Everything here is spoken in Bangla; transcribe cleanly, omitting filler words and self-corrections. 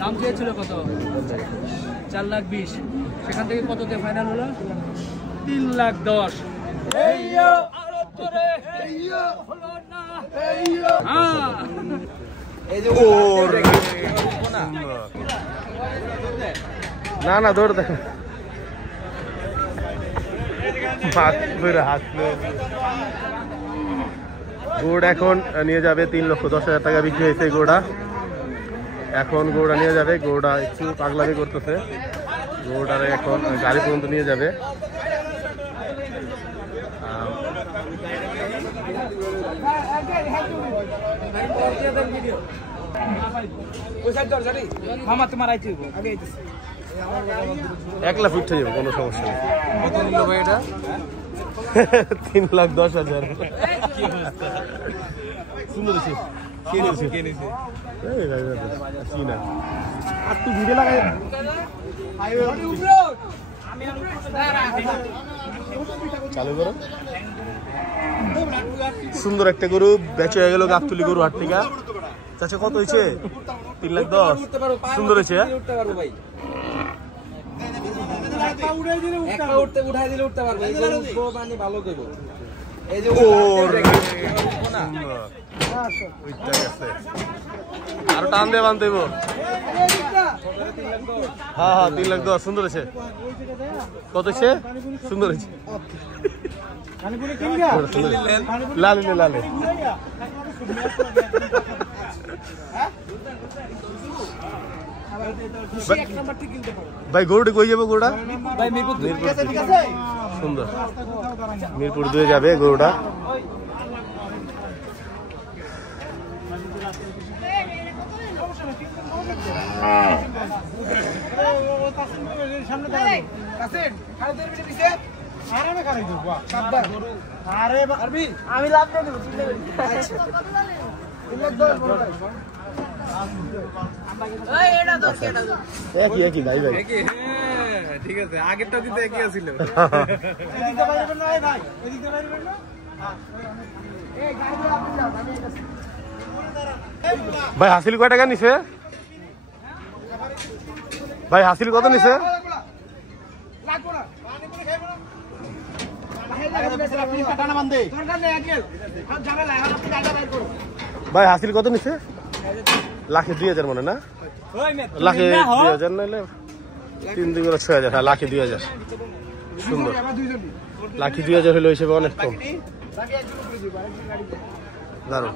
দাম চেয়েছিল কত? 4,20,000। সেখান থেকে কততে ফাইনাল হলো? 3,10,000। না না দৌড় দেখ গোড় এখন নিয়ে যাবে 3,10,000 টাকা বিক্রি হয়েছে গোড়া। এখন গৌড়া নিয়ে যাবে, গৌড়া একটু পাগলামি করতেছে, গৌড়ারে এখন গাড়ি পর্যন্ত নিয়ে যাবে। একলা ফিট হয়ে যাবে, কোনো সমস্যা নেই। কত নিল ভাই এটা? 3,10,000। সুন্দর আছে। চালু করো। সুন্দর একটা গরু বেচে হয়ে গেল গাবতলি গরু হাট থেকে। চাচা কত হয়েছে? 3,10,000। সুন্দর হয়েছে। আরো টান দিয়ে বানতে হইব। হ্যাঁ হ্যাঁ 3,10,000। সুন্দর হয়েছে। কত হয়েছে? সুন্দর হয়েছে। লালে লালে ভাই গরুটা কই যাবো? গরুটা সুন্দর, মিরপুর 2 যাবে গরুটা। একই ভাই ভাই ঠিক আছে, আগেরটা দিতে একই আছিল। ভাই হাসিল কয় টাকা নিছে? ভাই হাসিল কত নিছে? ভাই হাসিল কত নিছে? 1,02,000 মনে না? 1,02,000 নাইলে 3,2,6,000। হ্যাঁ 1,02,000। সুন্দর। 1,02,000 হলো হিসেবে অনেক কম। দারুণ।